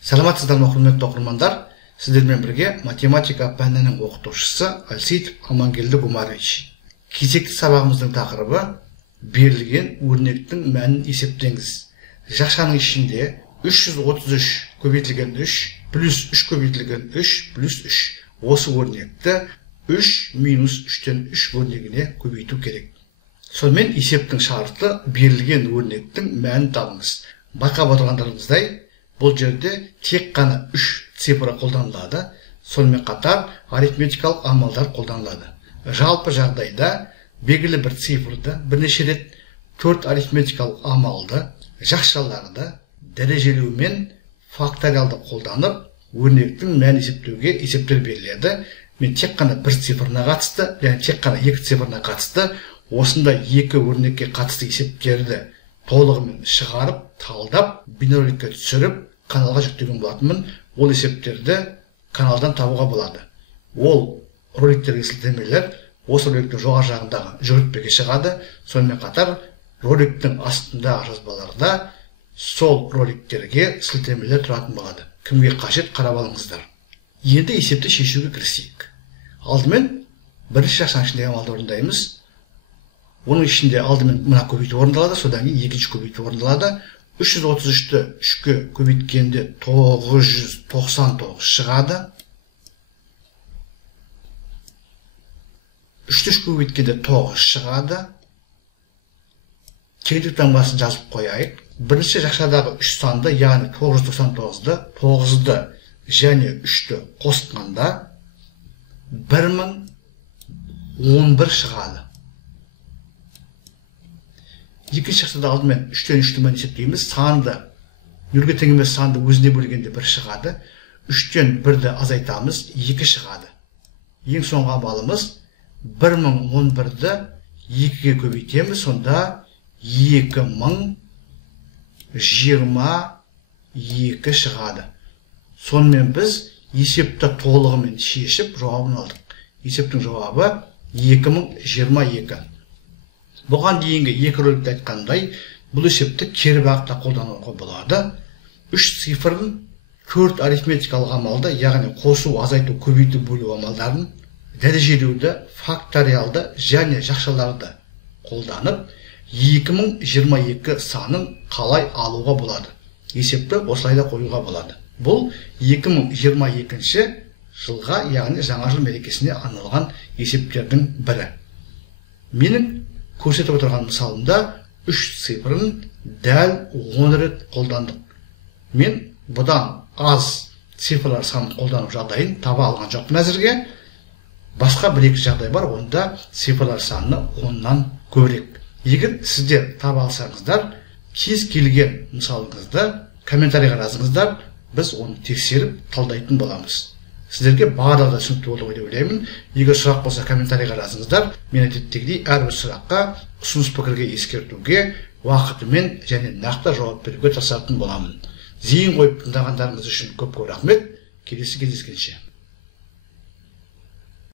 Саламатсыздар ма, құрметті оқырмандар? Сіздермен бірге математика пәнінің оқытушысы Алсейтов Амангелді Гумарович. Кезекті сабағымыздың тақырыбы берілген өрнектің мәнін есептеңіз. Жақшаның ішінде 333 көбейтілген 3 плюс 3 көбейтілген 3 плюс 3. Осы өрнекті 3 минус 3-тен 3 өрнегіне көбейту керек. Сонымен есептің шарты берілген өрнектің мәнін табыңыз. Байқап отырғандарыңыздай, бұл жерде тек қана 3 цифры қолданылады, сонымен қатар арифметикалық амалдар қолданылады. Жалпы жағдайда белгілі бір цифрды бірнеше рет 4 арифметикалық амалды, жақшаларды дәрежелеу мен факториалды қолданып, өрнектің мәнін есептеуге есептер беріледі. Мен тек қана бір цифрына қатысты, және тек қана 2 цифрына қатысты, осындай 2 өрнекке қатысты есептерді толығымен шығарып, талдап, бейнероликке түсіріп, каналға жүктеген болатынмын. Ол есептерді каналдан табуға болады. Ол роликтерге сілтемелер осы роликтің жоғары жағындағы жүгіртпеге шығады. Сонымен қатар роликтің астындағы жазбаларда сол роликтерге сілтемелер тұратын болады. Кімге қажет қарап алыңыздар. Енді есепті шешуге кірісейік. Алдымен бірінші жақшаның ішіндегі амалды орындаймыз. Оның ішінде алдымен мына көбейту орындалады, содан кейін екінші көбейту орындалады. 333-ті 3-ке көбейткенде 999 шығады. 3-ті 3-ке көбейткенде 9 шығады. Теңдік таңбасын жазып қояйық. Бірінші жақшадағы 3 санды, яғни 999-ды, 9-ды және 3-ті қосқанда 1011 шығады. Екінші жақшада алдымен 3-тен 3-ті мәнін есептейміз. Санды, нөлге тең емес санды өзіне бөлгенде 1 шығады. 3-тен 1-ді азайтамыз, 2 шығады. Ең соңғы амалымыз 1011-ді 2-ге көбейтеміз, сонда 2022 шығады. Сонымен біз есепті толығымен шешіп жауабын алдық. Есептің жауабы 2022. Бұған дейінгі 2 роликте айтқандай, бұл есепті кері бағытта қолдануға болады. 3 цифрын 4 арифметикалық амалды, яғни қосу, азайту, көбейту, бөлу амалдарын, дәрежелеуді, факториалды және жақшаларды қолданып, 2022 санын қалай алуға болады. Есепті осылайда қоюға болады. Бұл 2022 жылға, яғни жаңа жыл мерекесіне арналған есептердің бірі. Менің көрсетіп отырған мысалымда 3 цифрын дәл 10 рет қолдандық. Мен бұдан аз цифрлар санын қолдану жағдайын таба алған жоқпын әзірге. Басқа бір-екі жағдай бар, онда цифрлар саны 10-нан көбірек. Егер сіздер таба алсаңыздар, кез келген мысалыңызды комментарийға жазыңыздар, біз оны тексеріп талдайтын боламыз. Сіздерге барлығы да түсінікті болды ғой деп ойлаймын. Егер сұрақ болса комментарийға жазыңыздар. Мен әдеттегідей әрбір сұраққа, ұсыныс пікірге ескертуге, уақытымен және нақты жауап беруге тырысатын боламын. Зейін қойып тыңдағандарыңыз үшін көп рахмет. Келесі кездескенше.